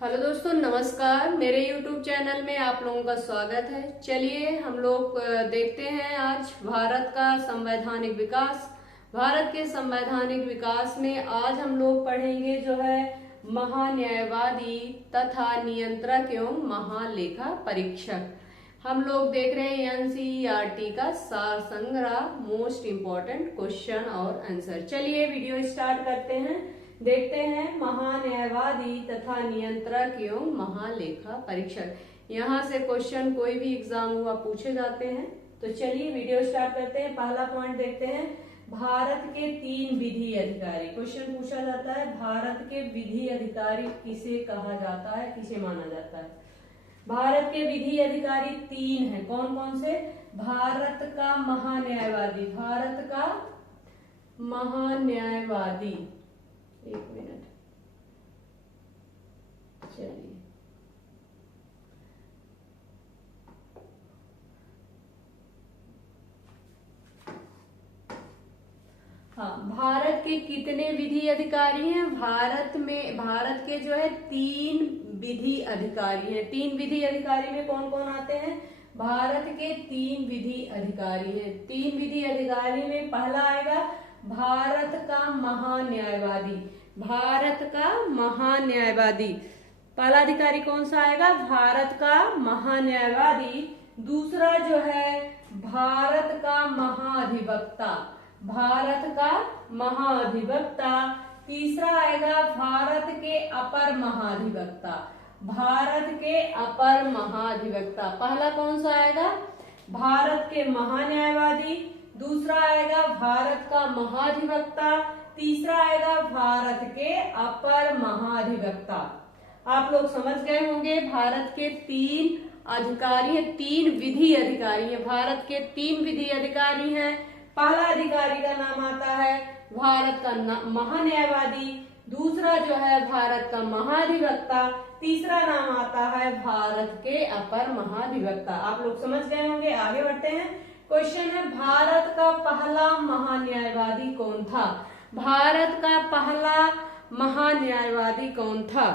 Hello दोस्तों, नमस्कार। मेरे YouTube चैनल में आप लोगों का स्वागत है। चलिए हम लोग देखते हैं आज भारत का संवैधानिक विकास। भारत के संवैधानिक विकास में आज हम लोग पढ़ेंगे जो है महान्यायवादी तथा नियंत्रक एवं महालेखा परीक्षक। हम लोग देख रहे हैं एनसीईआरटी का सार संग्रह, मोस्ट इम्पोर्टेंट क्वेश्चन और आंसर। चलिए वीडियो स्टार्ट करते हैं। देखते हैं महान्यायवादी तथा नियंत्रक एवं महालेखा परीक्षक। यहाँ से क्वेश्चन कोई भी एग्जाम हुआ पूछे जाते हैं। तो चलिए वीडियो स्टार्ट करते हैं। पहला पॉइंट देखते हैं, भारत के 3 विधि अधिकारी। क्वेश्चन पूछा जाता है भारत के विधि अधिकारी किसे कहा जाता है, किसे माना जाता है। भारत के विधि अधिकारी 3 हैं। कौन कौन से? भारत का महान्यायवादी, भारत का महान्यायवादी। एक मिनट, चलिए। हाँ, भारत के कितने विधि अधिकारी हैं? भारत के जो है 3 विधि अधिकारी हैं। 3 विधि अधिकारी में कौन कौन आते हैं? भारत के 3 विधि अधिकारी हैं। 3 विधि अधिकारी में पहला आएगा भारत का महान्यायवादी। भारत का महान्यायवादी पहला अधिकारी कौन सा आएगा? भारत का महान्यायवादी। दूसरा जो है भारत का महाधिवक्ता, भारत का महाधिवक्ता। तीसरा आएगा भारत के अपर महाधिवक्ता, भारत के अपर महाधिवक्ता। पहला कौन सा आएगा? भारत के महान्यायवादी। दूसरा आएगा भारत का महाधिवक्ता। तीसरा आएगा भारत के अपर महाधिवक्ता। आप लोग समझ गए होंगे भारत के 3 अधिकारी हैं, 3 विधि अधिकारी हैं। भारत के 3 विधि अधिकारी हैं। पहला अधिकारी का नाम आता है भारत का महान्यायवादी। दूसरा जो है भारत का महाधिवक्ता। तीसरा नाम आता है भारत के अपर महाधिवक्ता। आप लोग समझ गए होंगे। आगे बढ़ते हैं। क्वेश्चन है, भारत का पहला महान्यायवादी कौन था? भारत का पहला महान्यायवादी कौन था?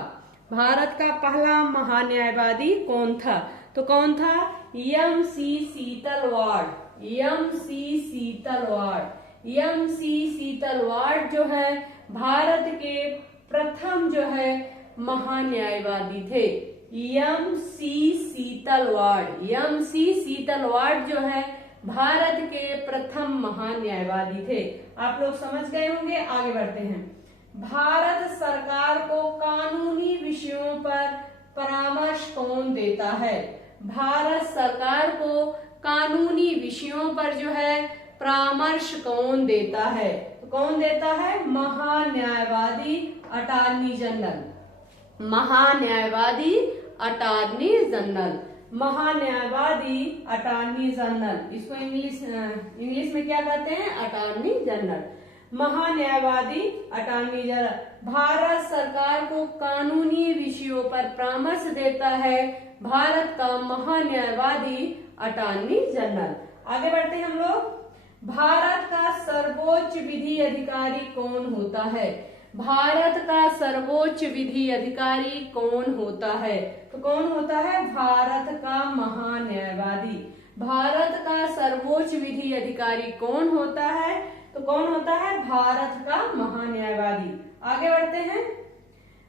भारत का पहला महान्यायवादी कौन था? तो कौन था? M C. Setalvad. M C. Setalvad. M C. Setalvad जो है भारत के प्रथम जो है महान्यायवादी थे। एम.सी. सीतलवाड़। एम.सी. सीतलवाड़ जो है भारत के प्रथम महान्यायवादी थे। आप लोग समझ गए होंगे। आगे बढ़ते हैं। भारत सरकार को कानूनी विषयों पर परामर्श कौन देता है? भारत सरकार को कानूनी विषयों पर जो है परामर्श कौन देता है? तो कौन देता है? महान्यायवादी, अटॉर्नी जनरल। महान्यायवादी, अटॉर्नी जनरल। महान्यायवादी, अटॉर्नी जनरल। इसको इंग्लिश में क्या कहते हैं? Attorney general. महान्यायवादी, अटॉर्नी जनरल। भारत सरकार को कानूनी विषयों पर परामर्श देता है भारत का महान्यायवादी, अटॉर्नी जनरल। आगे बढ़ते हैं हम लोग। भारत का सर्वोच्च विधि अधिकारी कौन होता है? भारत का सर्वोच्च विधि अधिकारी कौन होता है? तो कौन होता है? भारत का महान्यायवादी। भारत का सर्वोच्च विधि अधिकारी कौन होता है? तो कौन होता है? भारत का महान्यायवादी। आगे बढ़ते हैं।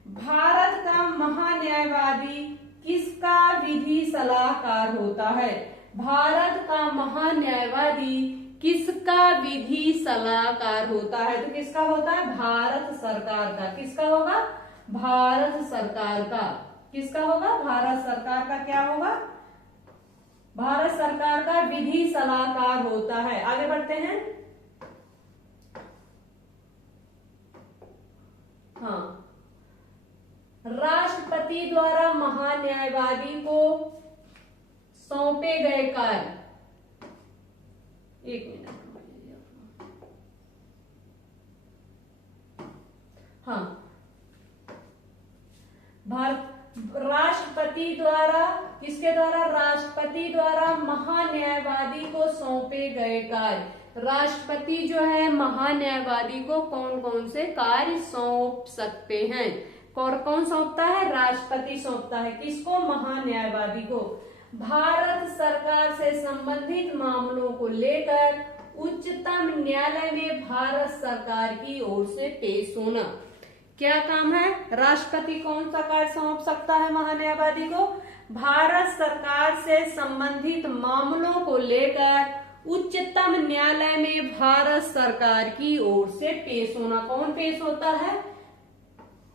भारत का महान्यायवादी किसका विधि सलाहकार होता है? भारत का महान्यायवादी किसका विधि सलाहकार होता है? तो किसका होता है? भारत सरकार का। किसका होगा? भारत सरकार का। किसका होगा? भारत सरकार का। क्या होगा? भारत सरकार का विधि सलाहकार होता है। आगे बढ़ते हैं। हाँ, राष्ट्रपति द्वारा महान्यायवादी को सौंपे गए कार्य। एक मिनट। हाँ, राष्ट्रपति द्वारा, किसके द्वारा? राष्ट्रपति द्वारा महान्यायवादी को सौंपे गए कार्य। राष्ट्रपति जो है महान्यायवादी को कौन कौन से कार्य सौंप सकते हैं? और कौन सौंपता है? राष्ट्रपति सौंपता है। किसको? महान्यायवादी को। भारत सरकार से संबंधित मामलों को लेकर उच्चतम न्यायालय में भारत सरकार की ओर से पेश होना। क्या काम है? राष्ट्रपति कौन सा कार्य सौंप सकता है महान्यायवादी को? भारत सरकार से संबंधित मामलों को लेकर उच्चतम न्यायालय में भारत सरकार की ओर से पेश होना। कौन पेश होता है?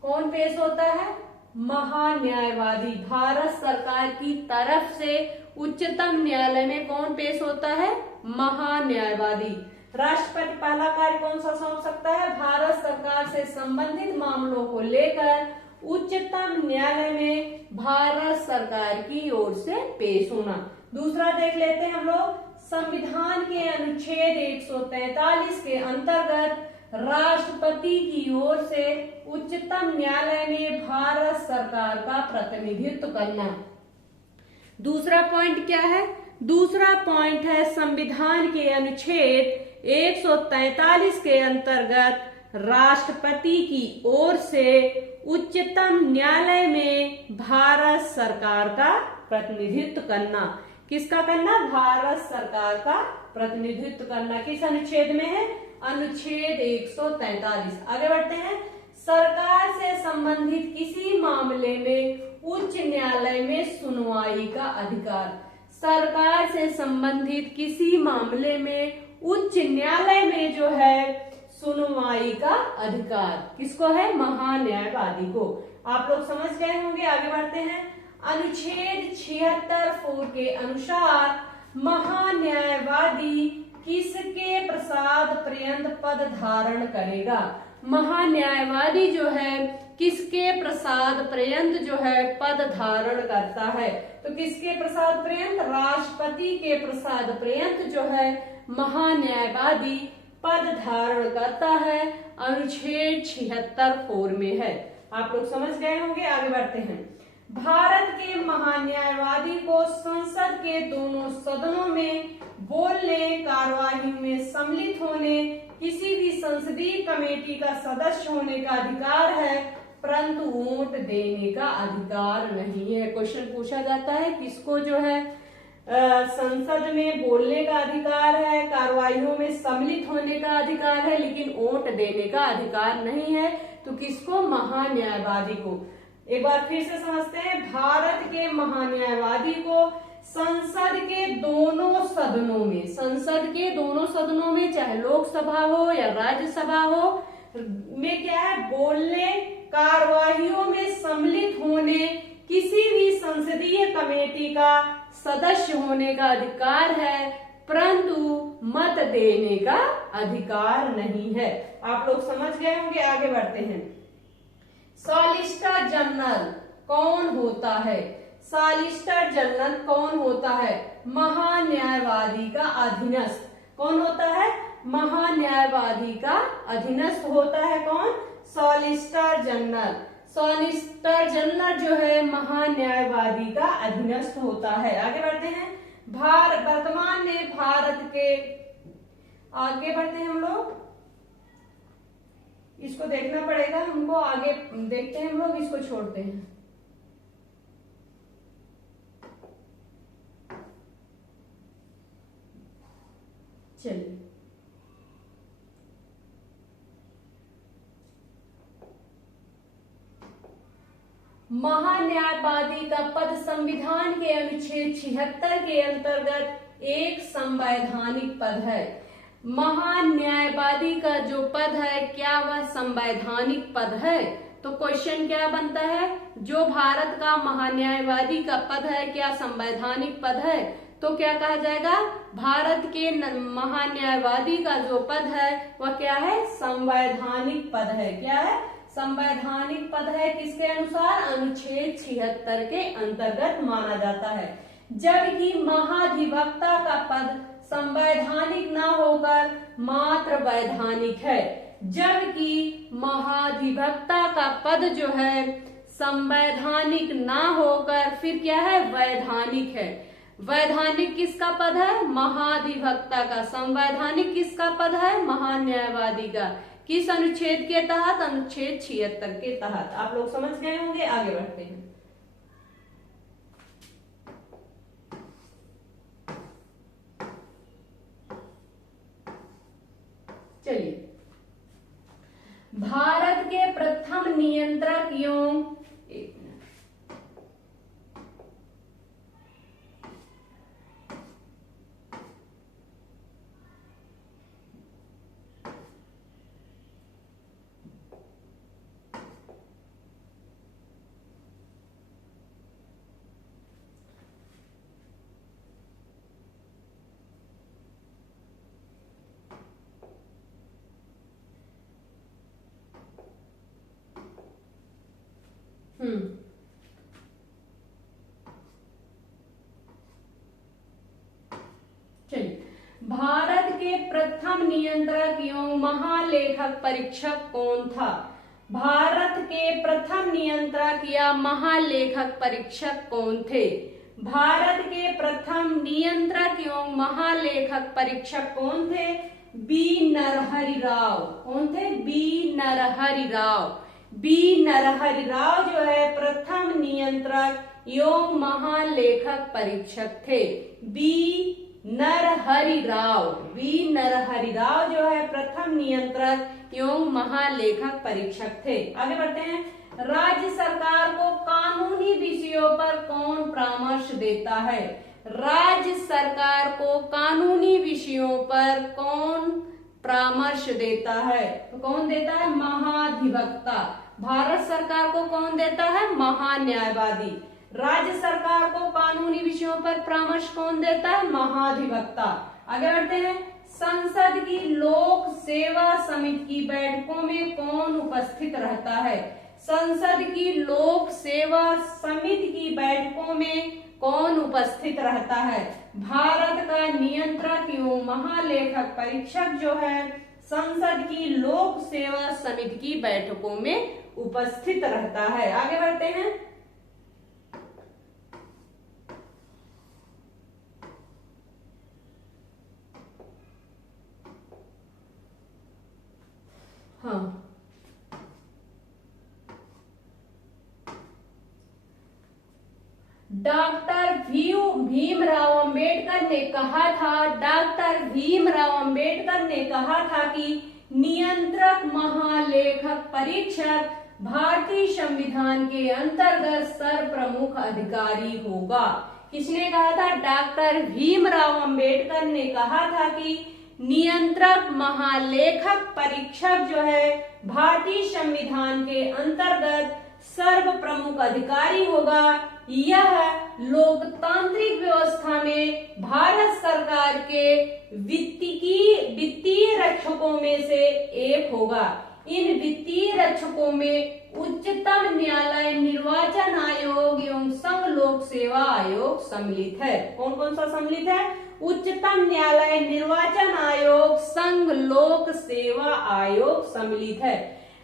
कौन पेश होता है? महान्यायवादी। भारत सरकार की तरफ से उच्चतम न्यायालय में कौन पेश होता है? महान्यायवादी। राष्ट्रपति पहला कार्य कौन सा सौंप सकता है? भारत सरकार से संबंधित मामलों को लेकर उच्चतम न्यायालय में भारत सरकार की ओर से पेश होना। दूसरा देख लेते हैं हम लोग। संविधान के अनुच्छेद 143 के अंतर्गत राष्ट्रपति की ओर से उच्चतम न्यायालय में भारत सरकार का प्रतिनिधित्व करना। दूसरा पॉइंट क्या है? दूसरा पॉइंट है संविधान के अनुच्छेद 143 के अंतर्गत राष्ट्रपति की ओर से उच्चतम न्यायालय में भारत सरकार का प्रतिनिधित्व करना। किसका करना? भारत सरकार का प्रतिनिधित्व करना। किस अनुच्छेद में है? अनुच्छेद 143। आगे बढ़ते हैं। सरकार से संबंधित किसी मामले में उच्च न्यायालय में सुनवाई का अधिकार। सरकार से संबंधित किसी मामले में उच्च न्यायालय में जो है सुनवाई का अधिकार किसको है? महान्यायवादी को। आप लोग समझ गए होंगे। आगे बढ़ते हैं। अनुच्छेद 76 के अनुसार महान्यायवादी किसके प्रसाद पर्यंत पद धारण करेगा? महान्यायवादी जो है किसके प्रसाद पर्यंत जो है पद धारण करता है? तो किसके प्रसाद पर्यंत? राष्ट्रपति के प्रसाद पर्यंत जो है महान्यायवादी पद धारण करता है। अनुच्छेद 76 में है। आप लोग समझ गए होंगे। आगे बढ़ते हैं। भारत के महान्यायवादी को संसद के दोनों सदनों में बोलने, कार्यवाही में सम्मिलित होने, किसी भी संसदीय कमेटी का सदस्य होने का अधिकार है, परंतु वोट देने का अधिकार नहीं है। क्वेश्चन पूछा जाता है किसको जो है संसद में बोलने का अधिकार है, कार्यवाहियों में सम्मिलित होने का अधिकार है, लेकिन वोट देने का अधिकार नहीं है। तो किसको? महान्यायवादी को। एक बार फिर से समझते हैं। भारत के महान्यायवादी को संसद के दोनों सदनों में, संसद के दोनों सदनों में, चाहे लोकसभा हो या राज्यसभा हो, में क्या है? बोलने, कार्यवाहियों में सम्मिलित होने, किसी भी संसदीय कमेटी का सदस्य होने का अधिकार है, परंतु मत देने का अधिकार नहीं है। आप लोग समझ गए होंगे। आगे बढ़ते हैं। सॉलिसिटर जनरल कौन होता है? सॉलिसिटर जनरल कौन होता है? महान्यायवादी का अधीनस्थ। कौन होता है? महान्यायवादी का अधीनस्थ होता है। कौन? Solicitor general. सॉलिसिटर जनरल जो है महान्यायवादी का अधीनस्थ होता है। आगे बढ़ते हैं। वर्तमान में भारत के, आगे बढ़ते हैं हम लोग। इसको देखना पड़ेगा हमको। आगे देखते हैं हम लोग, इसको छोड़ते हैं। चलिए, महान्यायवादी का पद संविधान के अनुच्छेद 76 के अंतर्गत एक संवैधानिक पद है। महान्यायवादी का जो पद है, क्या वह संवैधानिक पद है? तो क्वेश्चन क्या बनता है? जो भारत का महान्यायवादी का पद है, क्या संवैधानिक पद है? तो क्या कहा जाएगा? भारत के महान्यायवादी का जो पद है वह क्या है? संवैधानिक पद है। क्या है? संवैधानिक पद है। किसके अनुसार? अनुच्छेद 76 के अंतर्गत माना जाता है। जबकि महाधिवक्ता का पद संवैधानिक ना होकर मात्र वैधानिक है। जबकि महाधिवक्ता का पद जो है संवैधानिक ना होकर फिर क्या है? वैधानिक है। वैधानिक किसका पद है? महाधिवक्ता का। संवैधानिक किसका पद है? महान्यायवादी का। किस अनुच्छेद के तहत? अनुच्छेद 76 के तहत। आप लोग समझ गए होंगे, आगे बढ़ते हैं। चलिए, भारत के प्रथम नियंत्रक एवं चलिए, भारत के प्रथम नियंत्रक एवं महालेखक परीक्षक कौन था? भारत के प्रथम नियंत्रक या महालेखक परीक्षक कौन थे? भारत के प्रथम नियंत्रक एवं महालेखक परीक्षक कौन थे? बी नरहरि राव। कौन थे? बी नरहरि राव। बी नरहरि राव जो है प्रथम नियंत्रक एवं महालेखक परीक्षक थे। बी नरहरि राव। बी नरहरि राव जो है प्रथम नियंत्रक एवं महालेखक परीक्षक थे। आगे बढ़ते हैं। राज्य सरकार को कानूनी विषयों पर कौन परामर्श देता है? राज्य सरकार को कानूनी विषयों पर कौन परामर्श देता है? तो कौन देता है? महाधिवक्ता। भारत सरकार को कौन देता है? महान्यायवादी। राज्य सरकार को कानूनी विषयों पर परामर्श कौन देता है? महाधिवक्ता। आगे बढ़ते हैं। संसद की लोक सेवा समिति की बैठकों में कौन उपस्थित रहता है? संसद की लोक सेवा समिति की बैठकों में कौन उपस्थित रहता है? भारत का नियंत्रक एवं महालेखक परीक्षक जो है संसद की लोक सेवा समिति की बैठकों में उपस्थित रहता है। आगे बढ़ते हैं। हाँ, डॉक्टर भीमराव अंबेडकर ने कहा था, डॉक्टर भीमराव अंबेडकर ने कहा था कि नियंत्रक महालेखक परीक्षक भारतीय संविधान के अंतर्गत सर्वप्रमुख अधिकारी होगा। किसने कहा था? डॉक्टर भीमराव अंबेडकर ने कहा था कि नियंत्रक महालेखक परीक्षक जो है भारतीय संविधान के अंतर्गत सर्व प्रमुख अधिकारी होगा। यह लोकतांत्रिक व्यवस्था में भारत सरकार के वित्तीय रक्षकों में से एक होगा। इन वित्तीय रक्षकों में उच्चतम न्यायालय, निर्वाचन आयोग एवं संघ लोक सेवा आयोग सम्मिलित है। कौन कौन सा सम्मिलित है? उच्चतम न्यायालय, निर्वाचन आयोग, संघ लोक सेवा आयोग सम्मिलित है।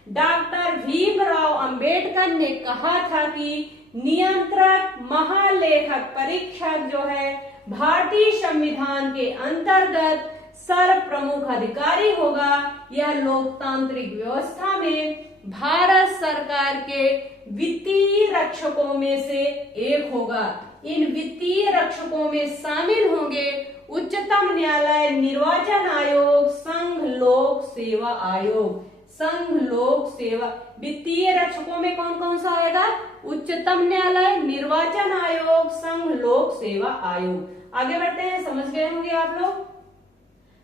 डॉक्टर भीमराव अंबेडकर ने कहा था कि नियंत्रक महालेखक परीक्षक जो है भारतीय संविधान के अंतर्गत सर्व प्रमुख अधिकारी होगा। यह लोकतांत्रिक व्यवस्था में भारत सरकार के वित्तीय रक्षकों में से एक होगा। इन वित्तीय रक्षकों में शामिल होंगे उच्चतम न्यायालय, निर्वाचन आयोग, संघ लोक सेवा आयोग। संघ लोक सेवा वित्तीय रक्षकों में कौन कौन सा आएगा? उच्चतम न्यायालय, निर्वाचन आयोग, संघ लोक सेवा आयोग। आगे बढ़ते हैं, समझ गए होंगे आप लोग।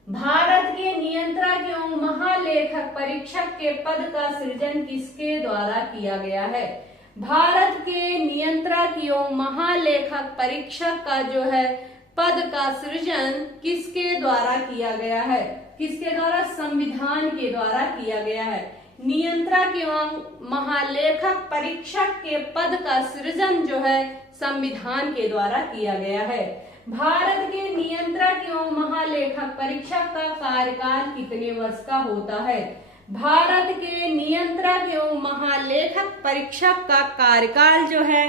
भारत के नियंत्रक एवं महालेखक परीक्षक के पद का सृजन किसके द्वारा किया गया है? भारत के नियंत्रक एवं महालेखक परीक्षक का जो है पद का सृजन किसके द्वारा किया गया है? किसके द्वारा? संविधान के द्वारा किया गया है। नियंत्रक एवं महालेखक परीक्षक के पद का सृजन जो है संविधान के द्वारा किया गया है। भारत के नियंत्रक एवं महालेखक परीक्षक का कार्यकाल कितने वर्ष का होता है? भारत के नियंत्रक एवं महालेखक परीक्षक का कार्यकाल जो है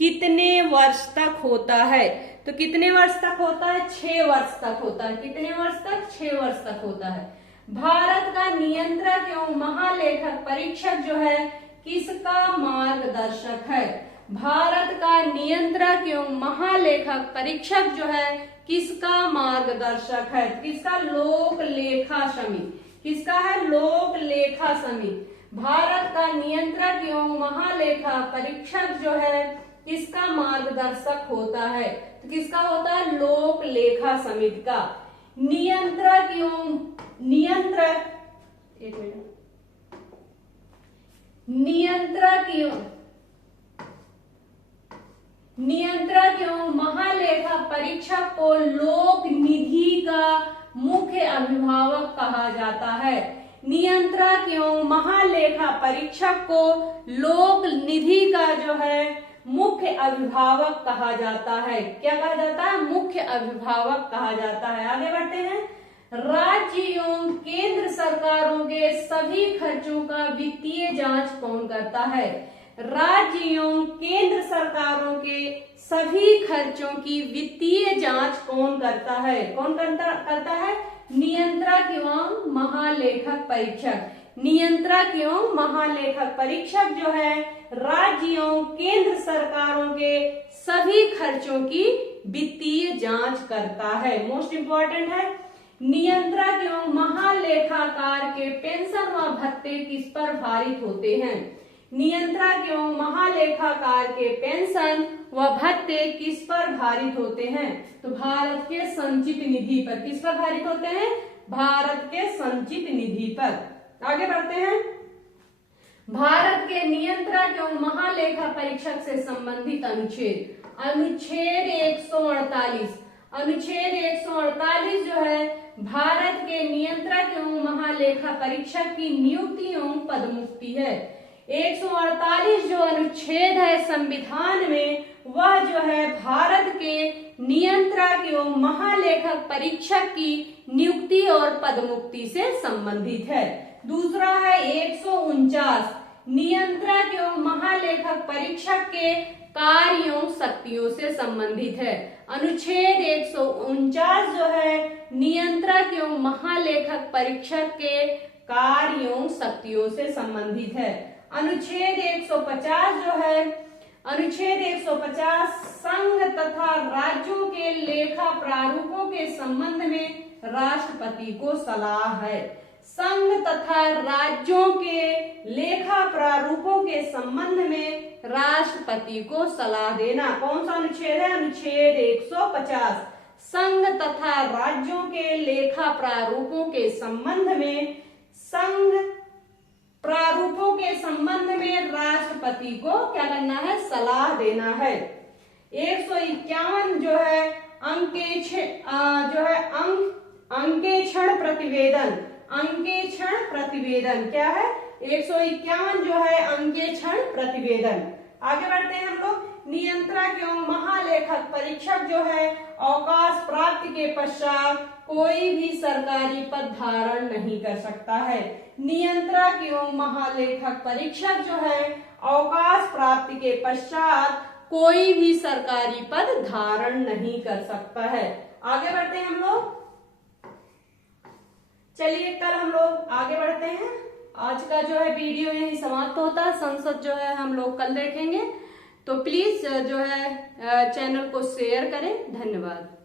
कितने वर्ष तक होता है? तो कितने वर्ष तक होता है? 6 वर्ष तक होता है। कितने वर्ष तक? 6 वर्ष तक होता है। भारत का नियंत्रक एवं महालेखक परीक्षक जो है किसका मार्गदर्शक है? भारत का नियंत्रक एवं महालेखक परीक्षक जो है किसका मार्गदर्शक है? किसका? लोक लेखा समिति। किसका है? लोक लेखा समिति। भारत का नियंत्रक एवं महालेखा परीक्षक जो है किसका मार्गदर्शक होता है? तो किसका होता है? लोक लेखा समिति का। नियंत्रक एवं नियंत्रक एवं महालेखा परीक्षक को लोक निधि का मुख्य अभिभावक कहा जाता है। नियंत्रक एवं महालेखा परीक्षक को लोक निधि का जो है मुख्य अभिभावक कहा जाता है। क्या कहा जाता है? मुख्य अभिभावक कहा जाता है। आगे बढ़ते हैं। राज्य एवं केंद्र सरकारों के सभी खर्चों का वित्तीय जांच कौन करता है? राज्य एवं केंद्र सरकारों के सभी खर्चों की वित्तीय जांच कौन करता है? कौन करता है? नियंत्रक एवं महालेखक परीक्षक। नियंत्रक एवं महालेखक परीक्षक जो है राज्य एवं केंद्र सरकारों के सभी खर्चों की वित्तीय जांच करता है। मोस्ट इंपॉर्टेंट है। नियंत्रक एवं महालेखाकार के पेंशन व भत्ते किस पर भारित होते हैं? नियंत्रक एवं महालेखाकार के पेंशन व भत्ते किस पर भारित होते हैं? तो भारत के संचित निधि पर। किस पर भारित होते हैं? भारत के संचित निधि पर। आगे बढ़ते हैं। भारत के नियंत्रक एवं महालेखा परीक्षक से संबंधित अनुच्छेद। अनुच्छेद 148। अनुच्छेद 148 जो है भारत के नियंत्रक एवं महालेखा परीक्षक की नियुक्ति एवं पदमुक्ति है। 148 जो अनुच्छेद है संविधान में, वह जो है भारत के नियंत्रक एवं महालेखक परीक्षक की नियुक्ति और पदमुक्ति से संबंधित है। दूसरा है 149 नियंत्रक एवं महालेखक परीक्षक के कार्य एवं शक्तियों से संबंधित है। अनुच्छेद 149 जो है नियंत्रक एवं महालेखक परीक्षक के कार्य एवं शक्तियों से संबंधित है। अनुच्छेद 150 जो है अनुच्छेद 150 संघ तथा राज्यों के लेखा प्रारूपों के संबंध में राष्ट्रपति को सलाह है। संघ तथा राज्यों के लेखा प्रारूपों के संबंध में राष्ट्रपति को सलाह देना। कौन सा अनुच्छेद है? अनुच्छेद 150। संघ तथा राज्यों के लेखा प्रारूपों के संबंध में प्रारूपों के संबंध में राष्ट्रपति को क्या करना है? सलाह देना है। 151 जो है अंकेक्षण प्रतिवेदन। अंकेक्षण प्रतिवेदन क्या है? 151 जो है अंकेक्षण प्रतिवेदन। आगे बढ़ते हैं हम लोग। नियंत्रक एवं महालेखक परीक्षक जो है अवकाश प्राप्ति के पश्चात कोई भी सरकारी पद धारण नहीं कर सकता है। नियंत्रक एवं महालेखक परीक्षक जो है अवकाश प्राप्ति के पश्चात कोई भी सरकारी पद धारण नहीं कर सकता है। आगे बढ़ते हैं हम लोग। चलिए कल हम लोग आगे बढ़ते हैं। आज का जो है वीडियो यही समाप्त होता है। संसद जो है हम लोग कल देखेंगे। तो प्लीज जो है चैनल को शेयर करें। धन्यवाद।